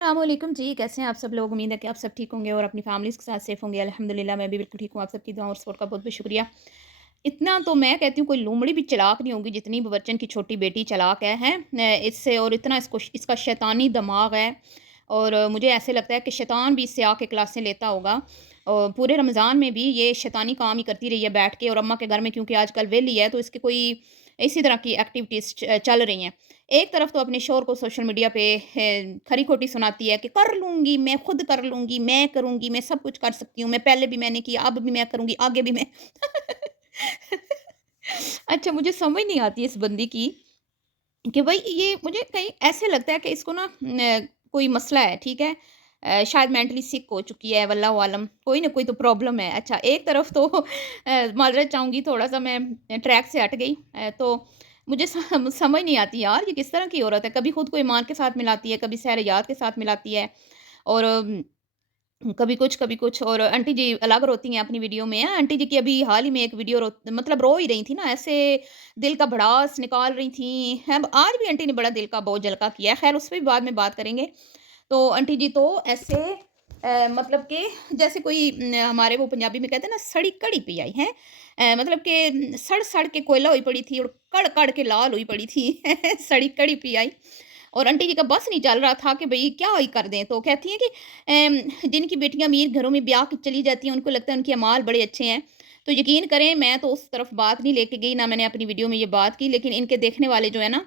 अस्सलामुअलैकुम जी, कैसे हैं आप सब लोग? उम्मीद है कि आप सब ठीक होंगे और अपनी फैमिलीज़ के साथ सेफ़ होंगे। अल्हम्दुलिल्लाह मैं भी बिल्कुल ठीक हूँ। आप सबकी दुआ और सपोर्ट का बहुत-बहुत शुक्रिया। इतना तो मैं कहती हूँ कोई लोमड़ी भी चालाक नहीं होगी जितनी बच्चन की छोटी बेटी चालाक है, हैं? इससे और इतना इसका शैतानी दिमाग है और मुझे ऐसे लगता है कि शैतान भी इससे आके क्लासें लेता होगा। और पूरे रमज़ान में भी ये शैतानी काम ही करती रही है बैठ के और अम्मा के घर में क्योंकि आजकल वेली है तो इसकी कोई इसी तरह की एक्टिविटीज़ चल रही हैं। एक तरफ तो अपने शौहर को सोशल मीडिया पे खरी-खोटी सुनाती है कि कर लूँगी, मैं खुद कर लूँगी, मैं करूँगी, मैं सब कुछ कर सकती हूँ, मैं पहले भी मैंने किया, अब भी मैं करूँगी, आगे भी मैं अच्छा मुझे समझ नहीं आती इस बंदी की कि भई ये मुझे कहीं ऐसे लगता है कि इसको ना कोई मसला है, ठीक है? शायद मेंटली सिक हो चुकी है, वल्लाहु आलम, कोई ना कोई तो प्रॉब्लम है। अच्छा, एक तरफ तो माज़रत चाहूँगी थोड़ा-सा मैं ट्रैक से हट गई तो मुझे समझ नहीं आती यार, ये किस तरह की औरत है? कभी खुद को ईमान के साथ मिलाती है, कभी सहरयाद के साथ मिलाती है और कभी कुछ और आंटी जी अलग रोती हैं अपनी वीडियो में। आंटी जी की अभी हाल ही में एक वीडियो मतलब रो ही रही थी ना, ऐसे दिल का भड़ास निकाल रही थी। अब आज भी आंटी ने बड़ा दिल का बहुत जलका किया है, खैर उस पे भी बाद में बात करेंगे। तो आंटी जी तो ऐसे मतलब कि जैसे कोई हमारे वो पंजाबी में कहते हैं ना सड़ी कड़ी पी आई हैं। मतलब कि सड़-सड़ के कोयला हुई पड़ी थी और कड़-कड़ के लाल हुई पड़ी थी। सड़ी कड़ी पी आई। और आंटी जी का बस नहीं चल रहा था कि भई क्या ही कर दें, तो कहती हैं कि जिनकी बेटियाँ अमीर घरों में ब्याह के चली जाती हैं, उनको लगता है उनके अमाल बड़े अच्छे हैं। तो यकीन करें मैं तो उस तरफ बात नहीं लेके गई, ना मैंने अपनी वीडियो में ये बात की, लेकिन इनके देखने वाले जो है ना,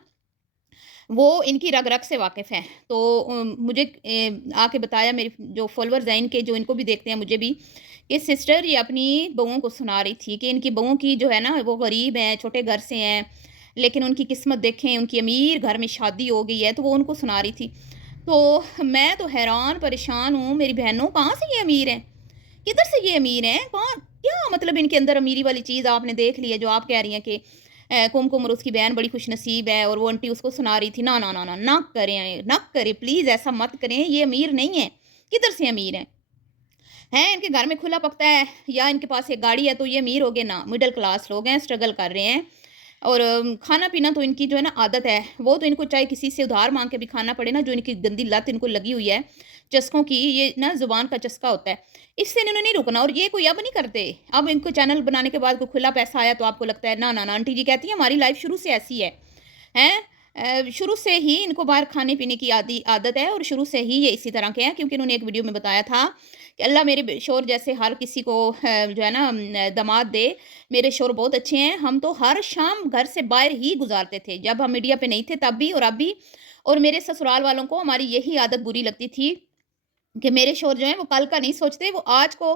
वो इनकी रग-रग से वाकिफ़ हैं। तो मुझे आके बताया मेरे जो फ़ॉलोवर्स हैं इनके, जो इनको भी देखते हैं, मुझे भी, कि सिस्टर ये अपनी बहुओं को सुना रही थी कि इनकी बहुओं की जो है ना, वो गरीब हैं, छोटे घर से हैं, लेकिन उनकी किस्मत देखें, उनकी अमीर घर में शादी हो गई है, तो वो उनको सुना रही थी। तो मैं तो हैरान परेशान हूँ, मेरी बहनों कहाँ से ये अमीर हैं? किधर से ये अमीर हैं? कहाँ क्या मतलब इनके अंदर अमीरी वाली चीज़ आपने देख ली है जो आप कह रही हैं कि कुमकुम और उसकी बहन बड़ी खुशनसीब है और वो आंटी उसको सुना रही थी। ना, ना, ना, ना, ना करें, ना करें प्लीज़ ऐसा मत करें, ये अमीर नहीं है। किधर से अमीर हैं? हैं इनके घर में खुला पकता है या इनके पास एक गाड़ी है तो ये अमीर हो गए ना, मिडल क्लास लोग हैं, स्ट्रगल कर रहे हैं। और खाना-पीना तो इनकी जो है ना आदत है, वो तो इनको चाहे किसी से उधार माँग के भी खाना पड़े ना, जो इनकी गंदी लत इनको लगी हुई है, चस्कों की, ये ना ज़ुबान का चस्का होता है। इससे इन्होंने नहीं रुकना और ये कोई अब नहीं करते। अब इनको चैनल बनाने के बाद कोई खुला पैसा आया तो आपको लगता है ना, ना, ना, आंटी जी कहती हैं हमारी लाइफ़ शुरू से ऐसी है। हैं? शुरू से ही इनको बाहर खाने-पीने की आदत है और शुरू से ही ये इसी तरह के हैं क्योंकि उन्होंने एक वीडियो में बताया था कि अल्लाह मेरे शौहर जैसे हर किसी को जो है ना दामाद दे। मेरे शौहर बहुत अच्छे हैं, हम तो हर शाम घर से बाहर ही गुज़ारते थे। जब हम मीडिया पे नहीं थे तब भी और अब भी। और मेरे ससुराल वालों को हमारी यही आदत बुरी लगती थी कि मेरे शौहर जो हैं वो कल का नहीं सोचते, वो आज को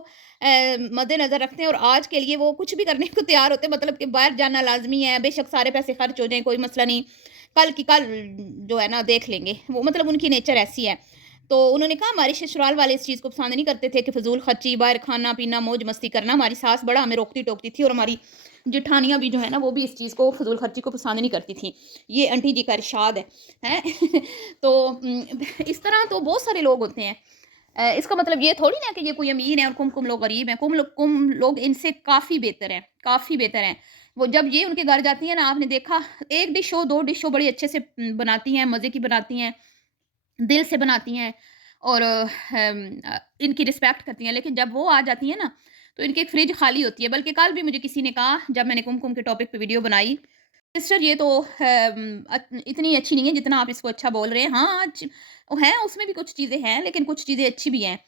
मद्देनज़र रखते हैं और आज के लिए वो कुछ भी करने को तैयार होते हैं, मतलब कि बाहर जाना लाज़मी है, बेशक सारे पैसे खर्च हो जाएँ, कोई मसला नहीं, कल की कल जो है ना देख लेंगे। वो मतलब उनकी नेचर ऐसी है। तो उन्होंने कहा हमारे ससुराल वाले इस चीज़ को पसंद नहीं करते थे कि फ़िज़ूल खर्ची, बाहर खाना-पीना, मौज-मस्ती करना। हमारी सास बड़ा हमें रोकती-टोकती थी और हमारी जेठानियाँ भी जो है ना वो भी इस चीज़ को फ़िज़ूल खर्ची को पसंद नहीं करती थीं। ये आंटी जी का इरशाद है। हैं? तो इस तरह तो बहुत सारे लोग होते हैं। इसका मतलब ये थोड़ी ना कि ये कोई अमीर है और कुम-कुम लोग गरीब हैं। कुम लोग इनसे काफ़ी बेहतर हैं, काफ़ी बेहतर हैं। वो जब ये उनके घर जाती हैं ना, आपने देखा 1 डिश हो, 2 डिश हो, बड़ी अच्छे से बनाती हैं, मज़े की बनाती हैं, दिल से बनाती हैं और इनकी रिस्पेक्ट करती हैं। लेकिन जब वो आ जाती हैं ना, तो इनकी एक फ्रिज खाली होती है। बल्कि कल भी मुझे किसी ने कहा, जब मैंने कुमकुम के टॉपिक पे वीडियो बनाई, सिस्टर ये तो इतनी अच्छी नहीं है जितना आप इसको अच्छा बोल रहे हैं। हाँ, हैं उसमें भी कुछ चीज़ें हैं, लेकिन कुछ चीज़ें अच्छी भी हैं।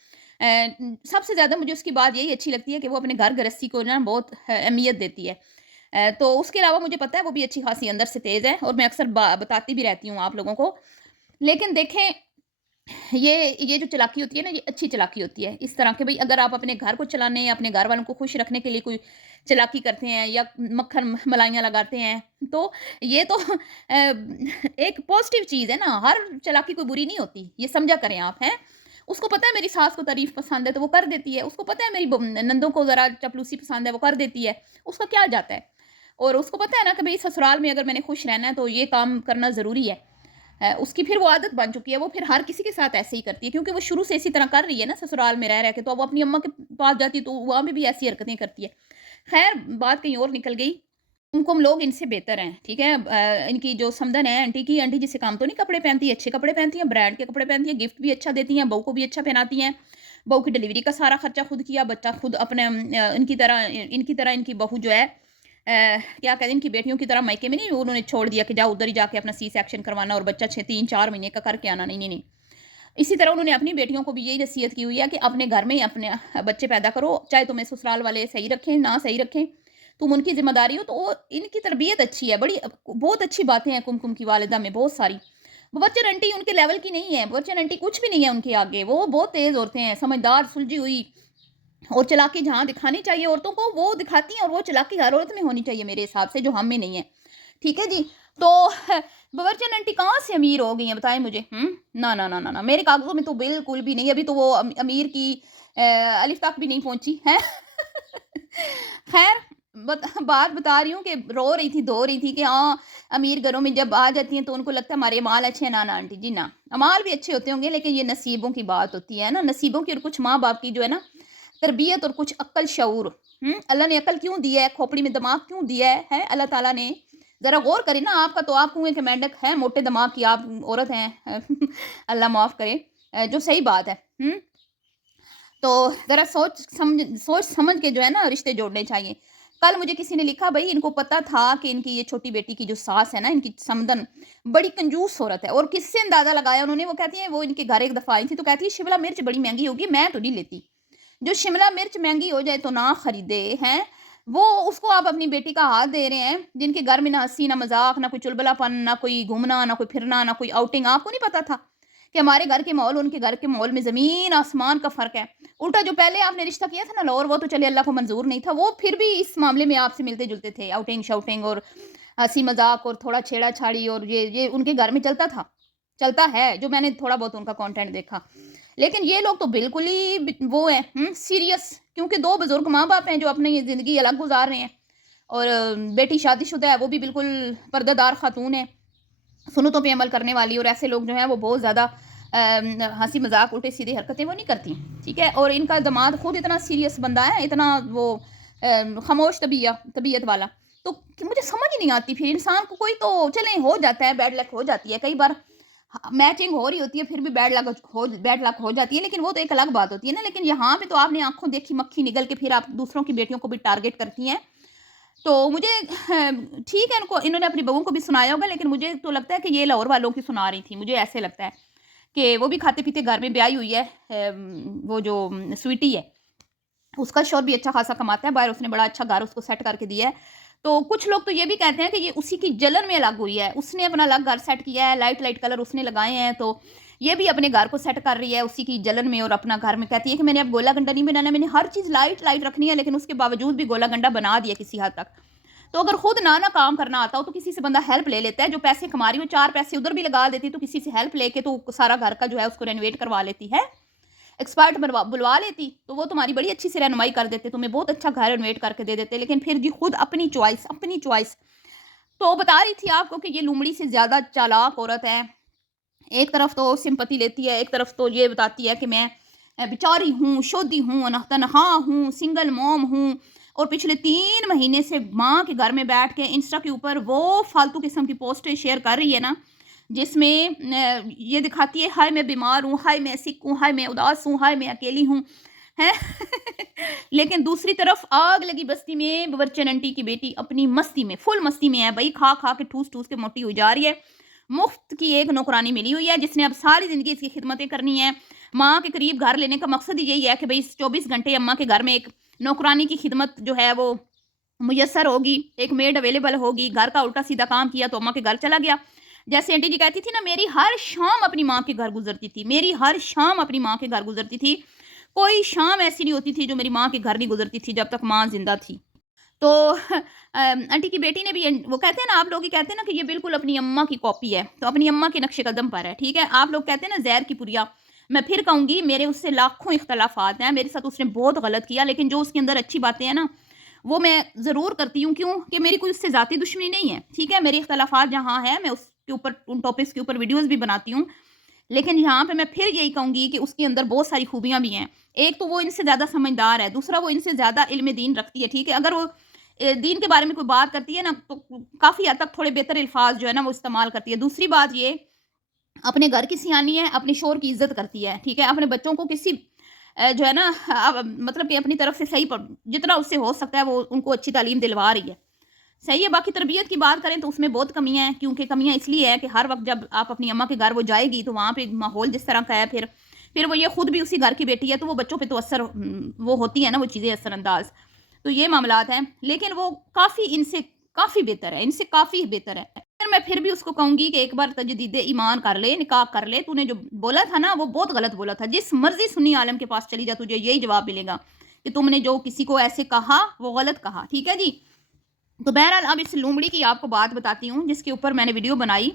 सबसे ज़्यादा मुझे उसकी बात यही अच्छी लगती है कि वो अपने घर गृहस्थी को ना बहुत अहमियत देती है। तो उसके अलावा मुझे पता है वो भी अच्छी खासी अंदर से तेज़ है और मैं अक्सर बताती भी रहती हूँ आप लोगों को। लेकिन देखें ये जो चालाकी होती है ना, ये अच्छी चालाकी होती है। इस तरह के भई अगर आप अपने घर को चलाने या अपने घर वालों को खुश रखने के लिए कोई चालाकी करते हैं या मक्खन मलाइयाँ लगाते हैं, तो ये तो एक पॉज़िटिव चीज़ है ना, हर चालाकी कोई बुरी नहीं होती, ये समझा करें आप, हैं? उसको पता है मेरी सास को तारीफ़ पसंद है, तो वो कर देती है। उसको पता है मेरी नंदों को ज़रा चपलूसी पसंद है, वो कर देती है। उसका क्या जाता है? और उसको पता है ना कि भई ससुराल में अगर मैंने खुश रहना है, तो ये काम करना ज़रूरी है। उसकी फिर वो आदत बन चुकी है, वो फिर हर किसी के साथ ऐसे ही करती है क्योंकि वो शुरू से इसी तरह कर रही है ना ससुराल में रह के, तो अब वो अपनी अम्मा के पास जाती है तो वहाँ पे भी ऐसी हरकतें करती है। ख़ैर बात कहीं और निकल गई। कुमकुम लोग इनसे बेहतर हैं, ठीक है? इनकी जो समधन है आंटी की, आंटी जिससे काम तो नहीं कपड़े पहनती है, अच्छे कपड़े पहनती हैं, ब्रांड के कपड़े पहनती हैं, गिफ्ट भी अच्छा देती हैं, बहू को भी अच्छा पहनाती हैं। बहू की डिलीवरी का सारा खर्चा खुद किया, बच्चा खुद अपने इनकी तरह इनकी बहू जो है क्या कहते हैं, इनकी बेटियों की तरह मायके में नहीं उन्होंने छोड़ दिया कि जाओ उधर ही जाके अपना सी सेक्शन करवाना और बच्चा 6 3-4 महीने का करके आना। नहीं, नहीं, नहीं। इसी तरह उन्होंने अपनी बेटियों को भी यही नसीहत की हुई है कि अपने घर में ही अपने बच्चे पैदा करो, चाहे तुम्हें ससुराल वाले सही रखें, ना सही रखें, तुम उनकी ज़िम्मेदारी हो। तो वो इनकी तरबियत अच्छी है, बड़ी बहुत अच्छी बातें हैं कुमकुम की वालिदा में, बहुत सारी। बच्चन आंटी उनके लेवल की नहीं है, बच्चन आंटी कुछ भी नहीं है उनके आगे, वो बहुत तेज़ औरतें हैं, समझदार, सुलझी हुई और चालाकी जहाँ दिखानी चाहिए औरतों को, वो दिखाती हैं और वो चालाकी हर औरत में होनी चाहिए मेरे हिसाब से, जो हम में नहीं है। ठीक है जी? तो बावर्चन आंटी कहाँ से अमीर हो गई हैं बताएँ मुझे? ना, ना, ना, ना, ना, मेरे कागज़ों में तो बिल्कुल भी नहीं, अभी तो वो अमीर की अलिफ तक भी नहीं पहुँची, हैं? ख़ैर बात बता रही हूँ कि रो रही थी, धो रही थी कि हाँ, अमीर घरों में जब आ जाती हैं तो उनको लगता है हमारे अमाल अच्छे हैं। ना, ना आंटी जी ना, अमाल भी अच्छे होते होंगे लेकिन ये नसीबों की बात होती है ना, नसीबों की और कुछ माँ-बाप की जो है ना तरबियत और कुछ अक्ल शऊर। अल्लाह ने अक्ल क्यों दिया है, खोपड़ी में दिमाग क्यों दिया है अल्लाह ताला ने? ज़रा गौर करें ना, आपका तो आप कुएँ के मेंढक हैं, मोटे दिमाग की आप औरत हैं। अल्लाह माफ़ करे। जो सही बात है। तो ज़रा सोच समझ के जो है ना रिश्ते जोड़ने चाहिए। कल मुझे किसी ने लिखा, भई इनको पता था कि इनकी ये छोटी बेटी की जो सास है ना, इनकी समधन बड़ी कंजूस औरत है और किससे अंदाज़ा लगाया उन्होंने, वो कहती है वो इनके घर एक दफ़ा आई थी तो कहती है शिमला मिर्च बड़ी महँगी होगी, मैं तो नहीं लेती। जो शिमला मिर्च महँगी हो जाए तो ना खरीदे, हैं? वो उसको आप अपनी बेटी का हाथ दे रहे हैं, जिनके घर में ना हँसी, ना मज़ाक, ना कोई चुलबुलापन, ना कोई घूमना, ना कोई फिरना, ना कोई आउटिंग। आपको नहीं पता था कि हमारे घर के माहौल, उनके घर के माहौल में ज़मीन-आसमान का फ़र्क है। उल्टा जो पहले आपने रिश्ता किया था ना लाहौर, वो तो चलिए अल्लाह को मंज़ूर नहीं था, वो फिर भी इस मामले में आपसे मिलते-जुलते थे। आउटिंग-शाउटिंग और हँसी-मज़ाक और थोड़ा छेड़ा-छाड़ी और ये उनके घर में चलता था, चलता है, जो मैंने थोड़ा बहुत उनका कंटेंट देखा। लेकिन ये लोग तो बिल्कुल ही वो हैं सीरियस, क्योंकि 2 बुज़ुर्ग माँ-बाप हैं जो अपनी ये ज़िंदगी अलग गुज़ार रहे हैं और बेटी शादीशुदा है, वो भी बिल्कुल पर्दादार खातून है, सुन्नतों पे अमल करने वाली। और ऐसे लोग जो हैं वो बहुत ज़्यादा हँसी-मज़ाक, उल्टे-सीधे हरकतें वो नहीं करती, ठीक है? और इनका दामाद खुद इतना सीरियस बंदा है, इतना वो ख़ामोश तबीयत वाला, तो मुझे समझ ही नहीं आती फिर इंसान को। कोई तो चलें हो जाता है, बैड लक हो जाती है कई बार, मैचिंग हो रही होती है फिर भी बैड लक हो जाती है, लेकिन वो तो एक अलग बात होती है ना। लेकिन यहाँ पे तो आपने आँखों देखी मक्खी निगल के फिर आप दूसरों की बेटियों को भी टारगेट करती हैं। तो मुझे ठीक है, इन्होंने अपनी बहू को भी सुनाया होगा, लेकिन मुझे तो लगता है कि ये लाहौर वालों की सुना रही थी। मुझे ऐसे लगता है कि वो भी खाते-पीते घर में ब्याही हुई है। वो जो स्वीटी है, उसका शौहर भी अच्छा खासा कमाता है, बाहर उसने बड़ा अच्छा घर उसको सेट करके दिया है। तो कुछ लोग तो ये भी कहते हैं कि ये उसी की जलन में अलग हुई है, उसने अपना अलग घर सेट किया है, लाइट-लाइट कलर उसने लगाए हैं, तो ये भी अपने घर को सेट कर रही है उसी की जलन में और अपना घर में कहती है कि मैंने अब गोला-गंडा नहीं बनाना, मैंने हर चीज़ लाइट-लाइट रखनी है, लेकिन उसके बावजूद भी गोला-गंडा बना दिया किसी हद तक। तो अगर खुद ना काम करना आता हो तो किसी से बंदा हेल्प ले लेता है, जो पैसे कमा रही हो 4 पैसे उधर भी लगा देती, तो किसी से हेल्प लेके तो सारा घर का जो है उसको रेनोवेट करवा लेती है। एक्सपर्ट बुलवा लेती, तो वो तुम्हारी बड़ी अच्छी से रहनुमाई कर देते, तुम्हें बहुत अच्छा घर रेनोवेट करके दे देते। लेकिन फिर जी खुद अपनी चॉइस। तो बता रही थी आपको कि ये लोमड़ी से ज़्यादा चालाक औरत है। एक तरफ तो सिंपैथी लेती है, एक तरफ तो ये बताती है कि मैं बेचारी हूँ, शोधी हूँ, तनहा हूँ, सिंगल मॉम हूँ और पिछले 3 महीने से माँ के घर में बैठ के इंस्टा के ऊपर वो फालतू किस्म की पोस्टें शेयर कर रही है ना, जिसमें ये दिखाती है हाय मैं बीमार हूँ, हाय मैं सिक हूँ, हाय मैं उदास हूँ, हाय मैं अकेली हूँ, हैं? लेकिन दूसरी तरफ आग लगी बस्ती में बच्चन आंटी की बेटी अपनी मस्ती में, फुल मस्ती में है भई, खा-खा के ठूस-ठूस के मोटी हुई जा रही है। मुफ्त की एक नौकरानी मिली हुई है जिसने अब सारी ज़िंदगी इसकी खिदमतें करनी है। माँ के करीब घर लेने का मकसद ही यही है कि भई 24 घंटे अम्मा के घर में एक नौकरानी की खिदमत जो है वो मुयस्सर होगी, एक मेड अवेलेबल होगी, घर का उल्टा-सीधा काम किया तो अम्मा के घर चला गया। जैसे आंटी जी कहती थी ना, मेरी हर शाम अपनी माँ के घर गुज़रती थी, मेरी हर शाम अपनी माँ के घर गुज़रती थी। कोई शाम ऐसी नहीं होती थी जो मेरी माँ के घर नहीं गुज़रती थी जब तक माँ ज़िंदा थी। तो आंटी की बेटी ने भी वो कहते हैं ना, आप लोग ही कहते हैं ना कि ये बिल्कुल अपनी अम्मा की कॉपी है, तो अपनी अम्मा के नक्शे कदम पर है, ठीक है? आप लोग कहते हैं ना ज़हर की पुरिया, मैं फिर कहूँगी मेरे उससे लाखों इख्तलाफ़ात हैं, मेरे साथ उसने बहुत गलत किया, लेकिन जो उसके अंदर अच्छी बातें हैं ना, वो मैं ज़रूर करती हूँ। क्यों? कि मेरी कोई उससे ज़ाती दुश्मनी नहीं है, ठीक है? मेरे इख्तलाफ़ात जहाँ हैं, मैं उसके ऊपर उन टॉपिक्स के ऊपर वीडियोज़ भी बनाती हूँ। लेकिन यहाँ पे मैं फिर यही कहूँगी कि उसके अंदर बहुत सारी खूबियाँ भी हैं। एक तो वो इनसे ज़्यादा समझदार है, दूसरा वो इनसे ज़्यादा इल्म दीन रखती है, ठीक है? अगर वो दीन के बारे में कोई बात करती है ना, तो काफ़ी हद तक थोड़े बेहतर अल्फाज जो है ना वो इस्तेमाल करती है। दूसरी बात ये, अपने घर की सियानी है, अपने शौहर की इज़्ज़त करती है, ठीक है? अपने बच्चों को किसी जो है ना मतलब कि अपनी तरफ से सही जितना उससे हो सकता है वो उनको अच्छी तालीम दिलवा रही है। सही है, बाकी तरबियत की बात करें तो उसमें बहुत कमियाँ हैं, क्योंकि कमियाँ इसलिए है कि हर वक़्त जब आप अपनी अम्मा के घर वो जाएगी तो वहाँ पे माहौल जिस तरह का है, फिर वो ये खुद भी उसी घर की बेटी है, तो वो बच्चों पे तो वो होती है ना वो चीज़ें असरअंदाज़। तो ये मामलात हैं, लेकिन वो इनसे काफ़ी बेहतर है, इनसे काफ़ी बेहतर है। फिर मैं फिर भी उसको कहूँगी कि एक बार तजदीद ईमान कर ले, निकाह कर ले। तूने जो बोला था ना वो बहुत गलत बोला था। जिस मर्ज़ी सुन्नी आलिम के पास चली जा, तुझे यही जवाब मिलेगा कि तुमने जो किसी को ऐसे कहा वो गलत कहा, ठीक है जी? तो बहरहाल अब इस लोमड़ी की आपको बात बताती हूँ जिसके ऊपर मैंने वीडियो बनाई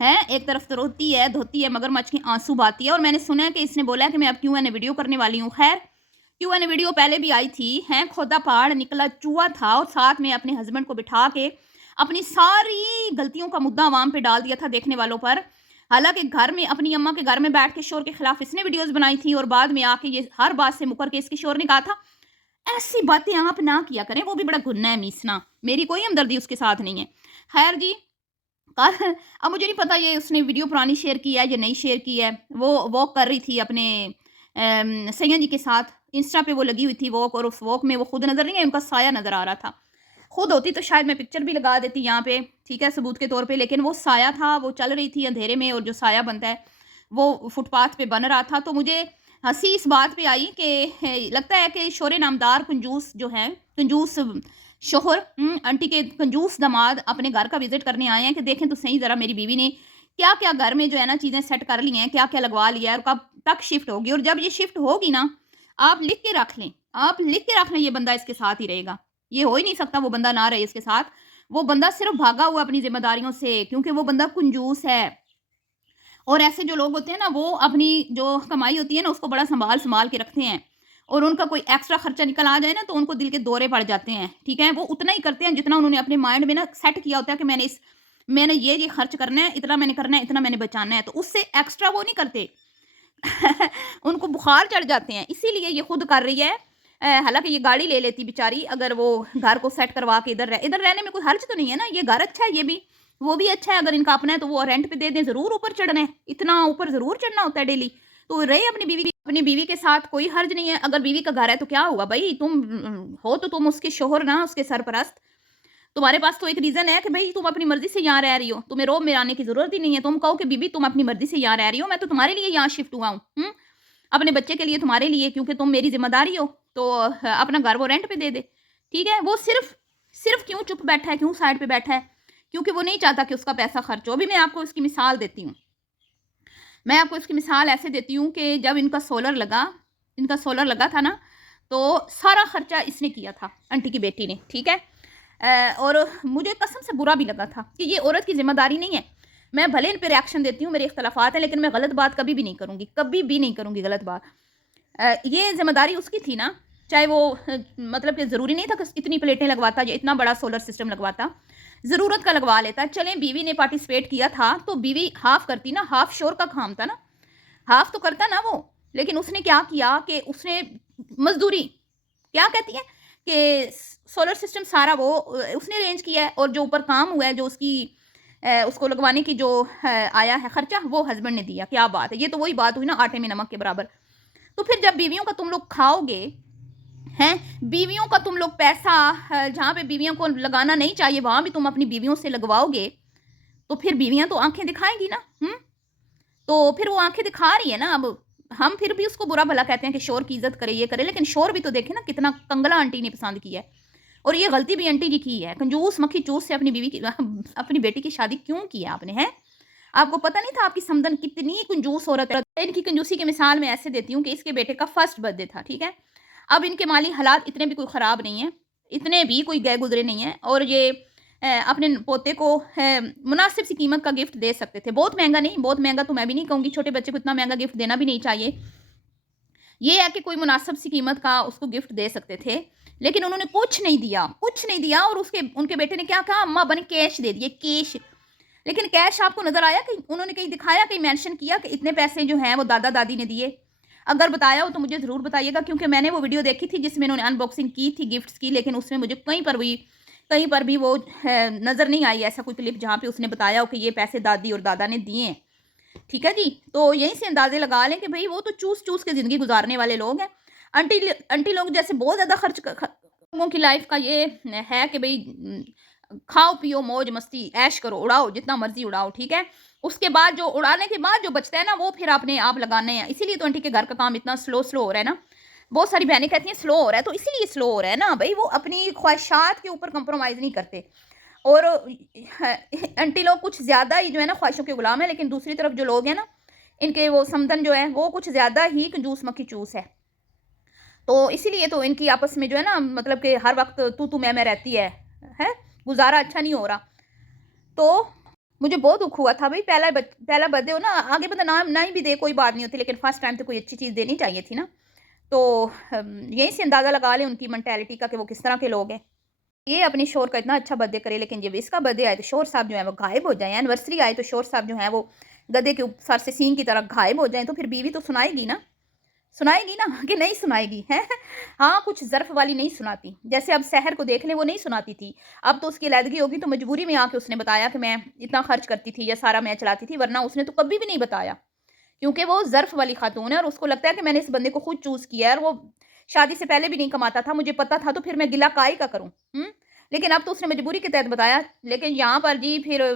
है। एक तरफ तो रोती है, धोती है, मगरमच्छ के आंसू बहाती है, और मैंने सुना है कि इसने बोला है कि मैं अब क्यों वीडियो करने वाली हूँ। खैर, क्यों वीडियो पहले भी आई थी, हैं, खोदा पहाड़ निकला चूहा था, और साथ में अपने हस्बैंड को बिठा के अपनी सारी गलतियों का मुद्दा अवाम पे डाल दिया था देखने वालों पर। हालांकि घर में अपनी अम्मा के घर में बैठ के शोर के खिलाफ इसने वीडियोस बनाई थी, और बाद में आके ये हर बात से मुकर के इसके शोर ने कहा था ऐसी बातें आप ना किया करें, वो भी बड़ा गुन्ना है मीसना, मेरी कोई हमदर्दी उसके साथ नहीं है। खैर जी, कल अब मुझे नहीं पता ये उसने वीडियो पुरानी शेयर की है या नहीं शेयर की है। वो वॉक कर रही थी अपने सैयद जी के साथ, इंस्टा पे वो लगी हुई थी वॉक, और उस वॉक में वो खुद नज़र नहीं है, उनका साया नज़र आ रहा था। खुद होती तो शायद मैं पिक्चर भी लगा देती यहाँ पे, ठीक है, सबूत के तौर पे, लेकिन वो साया था, वो चल रही थी अंधेरे में, और जो साया बनता है वो फुटपाथ पे बन रहा था। तो मुझे हंसी इस बात पे आई कि लगता है कि शोरे नामदार कंजूस जो है, कंजूस शोहर आंटी के कंजूस दामाद अपने घर का विजिट करने आए हैं कि देखें तो सही ज़रा मेरी बीवी ने क्या क्या घर में जो है ना चीज़ें सेट कर ली हैं, क्या क्या लगवा लिया है, और कब तक शिफ्ट होगी। और जब ये शिफ्ट होगी ना, आप लिख के रख लें, आप लिख के रख लें, ये बंदा इसके साथ ही रहेगा। ये हो ही नहीं सकता वो बंदा ना रहे इसके साथ। वो बंदा सिर्फ भागा हुआ अपनी जिम्मेदारियों से, क्योंकि वो बंदा कंजूस है। और ऐसे जो लोग होते हैं ना, वो अपनी जो कमाई होती है ना उसको बड़ा संभाल संभाल के रखते हैं, और उनका कोई एक्स्ट्रा खर्चा निकल आ जाए ना तो उनको दिल के दौरे पड़ जाते हैं, ठीक है? वो उतना ही करते हैं जितना उन्होंने अपने माइंड में ना सेट किया होता है कि मैंने ये खर्च करना है, इतना मैंने करना है, इतना मैंने बचाना है, तो उससे एक्स्ट्रा वो नहीं करते। उनको बुखार चढ़ जाते हैं, इसीलिए ये खुद कर रही है। हालांकि ये गाड़ी ले लेती बेचारी, अगर वो घर को सेट करवा के इधर रहने में कोई हर्ज तो नहीं है ना, ये घर अच्छा है, ये भी वो भी अच्छा है, अगर इनका अपना है तो वो रेंट पे दे दें, ज़रूर ऊपर चढ़ना है, इतना ऊपर ज़रूर चढ़ना होता है डेली, तो रहे अपनी बीवी के साथ, कोई हर्ज नहीं है। अगर बीवी का घर है तो क्या हुआ भाई, तुम हो तो तुम उसके शोहर ना उसके सरपरस्त, तुम्हारे पास तो एक रीज़न है कि भाई तुम अपनी मर्ज़ी से यहाँ रह रही हो, तुम्हें रोब में आने की ज़रूरत ही नहीं है। तुम कहो कि बीवी तुम अपनी मर्ज़ी से यहाँ रह रही हो, मैं तो तुम्हारे लिए यहाँ शिफ्ट हुआ हूँ, अपने बच्चे के लिए, तुम्हारे लिए, क्योंकि तुम मेरी ज़िम्मेदारी हो, तो अपना घर वो रेंट पे दे दे, ठीक है? वो सिर्फ़ सिर्फ़ क्यों चुप बैठा है, क्यों साइड पे बैठा है? क्योंकि वो नहीं चाहता कि उसका पैसा खर्च हो। अभी मैं आपको इसकी मिसाल देती हूँ। मैं आपको इसकी मिसाल ऐसे देती हूँ कि जब इनका सोलर लगा था ना, तो सारा खर्चा इसने किया था, आंटी की बेटी ने, ठीक है? और मुझे कसम से बुरा भी लगा था कि ये औरत की ज़िम्मेदारी नहीं है। मैं भले इन पे रिएक्शन देती हूँ, मेरे इख्तलाफात हैं, लेकिन मैं गलत बात कभी भी नहीं करूँगी, कभी भी नहीं करूँगी गलत बात। ये ज़िम्मेदारी उसकी थी ना, चाहे वो मतलब कि ज़रूरी नहीं था कि इतनी प्लेटें लगवाता या इतना बड़ा सोलर सिस्टम लगवाता, ज़रूरत का लगवा लेता। चलें बीवी ने पार्टिसिपेट किया था तो बीवी हाफ़ करती ना, हाफ़ शोर का काम था ना, हाफ़ तो करता ना वो। लेकिन उसने क्या किया कि उसने मज़दूरी क्या कहती है कि सोलर सिस्टम सारा वो उसने अरेंज किया है, और जो ऊपर काम हुआ है, जो उसको लगवाने की जो आया है खर्चा, वो हस्बैंड ने दिया। क्या बात है, ये तो वही बात हुई ना आटे में नमक के बराबर। तो फिर जब बीवियों का तुम लोग खाओगे हैं, बीवियों का तुम लोग पैसा जहाँ पे बीवियों को लगाना नहीं चाहिए वहाँ भी तुम अपनी बीवियों से लगवाओगे, तो फिर बीवियाँ तो आंखें दिखाएंगी ना। तो फिर वो आंखें दिखा रही है ना। अब हम फिर भी उसको बुरा भला कहते हैं कि शोर की इज्जत करे, ये करे, लेकिन शोर भी तो देखे ना कितना कंगला आंटी ने पसंद किया है, और ये गलती भी आंटी जी की है। कंजूस मक्खी चूस से अपनी बेटी की शादी क्यों की है आपने? हैं, आपको पता नहीं था आपकी समदन कितनी कंजूस औरत है? इनकी कंजूसी की मिसाल मैं ऐसे देती हूँ कि इसके बेटे का फर्स्ट बर्थडे था, ठीक है? अब इनके माली हालात इतने भी कोई ख़राब नहीं है, इतने भी कोई गए गुजरे नहीं है, और ये अपने पोते को मुनासिब सी कीमत का गिफ्ट दे सकते थे। बहुत महंगा नहीं, बहुत महंगा तो मैं भी नहीं कहूँगी, छोटे बच्चे को इतना महंगा गिफ्ट देना भी नहीं चाहिए। ये है कि कोई मुनासिब सी कीमत का उसको गिफ्ट दे सकते थे, लेकिन उन्होंने कुछ नहीं दिया, कुछ नहीं दिया। और उनके बेटे ने क्या कहा, अम्मा बने कैश दे दिए, कैश। लेकिन कैश आपको नज़र आया कि उन्होंने कहीं दिखाया, कहीं मेंशन किया कि इतने पैसे जो हैं वो दादा दादी ने दिए? अगर बताया हो तो मुझे ज़रूर बताइएगा, क्योंकि मैंने वो वीडियो देखी थी जिसमें इन्होंने अनबॉक्सिंग की थी गिफ्ट्स की, लेकिन उसमें मुझे कहीं पर भी कहीं पर भी वो नज़र नहीं आई ऐसा कोई क्लिप जहाँ पे उसने बताया हो कि ये पैसे दादी और दादा ने दिए हैं। ठीक है जी? तो यहीं से अंदाज़े लगा लें कि भई वो तो चूस-चूस के ज़िंदगी गुज़ारने वाले लोग हैं। आंटी लोग जैसे बहुत ज़्यादा खर्च क ख लोगों की लाइफ़ का ये है कि भई खाओ, पियो, मौज-मस्ती, ऐश करो, उड़ाओ, जितना मर्ज़ी उड़ाओ, ठीक है? उसके बाद जो उड़ाने के बाद जो बचता है ना, वो फिर अपने आप लगाने हैं। इसीलिए तो आंटी के घर का काम इतना स्लो हो रहा है ना। बहुत सारी बहनें कहती हैं स्लो हो रहा है, तो इसीलिए स्लो हो रहा है ना, भई वो अपनी ख्वाहिशात के ऊपर कॉम्प्रोमाइज़ नहीं करते। और आंटी लोग कुछ ज़्यादा ही जो है ना ख्वाहिशों के गुलाम हैं, लेकिन दूसरी तरफ जो लोग हैं ना, इनके वो समधन जो है, वो कुछ ज़्यादा ही कंजूस मक्खी चूस है। तो इसीलिए तो इनकी आपस में जो है ना मतलब कि हर वक़्त तू-तू, मैं रहती है? गुज़ारा अच्छा नहीं हो रहा। तो मुझे बहुत दुःख हुआ था भई पहला बर्थडे हो ना, आगे बंदा ना नहीं भी दे कोई बात नहीं होती, लेकिन फर्स्ट टाइम तो कोई अच्छी चीज़ देनी चाहिए थी ना। तो यहीं से अंदाज़ा लगा लें उनकी मेंटालिटी का कि वो किस तरह के लोग हैं। ये अपने शौहर का इतना अच्छा बर्थडे करे, लेकिन जब इसका बर्थडे आए तो शौहर साहब जो हैं वो गायब हो जाएँ, एनिवर्सरी आए तो शौहर साहब जो हैं वो गधे के सर से सींग की तरह गायब हो जाएँ, तो फिर बीवी तो सुनाएगी ना कि नहीं सुनाएगी, हैं? हाँ, कुछ ज़र्फ़ वाली नहीं सुनाती। जैसे अब सहर को देख लें, वो नहीं सुनाती थी। अब तो उसकी अलहदगी होगी तो मजबूरी में आके उसने बताया कि मैं इतना खर्च करती थी या सारा मैं चलाती थी, वरना उसने तो कभी भी नहीं बताया। क्योंकि वो ज़र्फ़ वाली खातून है और उसको लगता है कि मैंने इस बंदे को खुद चूज़ किया है और वो शादी से पहले भी नहीं कमाता था, मुझे पता था तो फिर मैं गिला काहे का करूँ? हुँ? लेकिन अब तो उसने मजबूरी के तहत बताया, लेकिन यहाँ पर जी फिर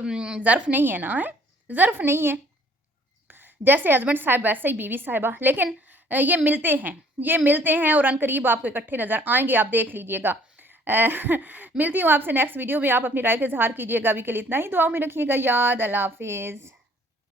ज़र्फ़ नहीं है ना, हैं? ज़र्फ़ नहीं है। जैसे हस्बैंड साहब वैसे ही बीवी साहिबा, लेकिन ये मिलते हैं और अनकरीब आपको इकट्ठे नज़र आएँगे, आप देख लीजिएगा। अ, मिलती हूँ आपसे नेक्स्ट वीडियो में, आप अपनी राय का इज़हार कीजिएगा। अभी के लिए इतना ही, दुआओं में रखिएगा याद। अल्लाह हाफ़िज़।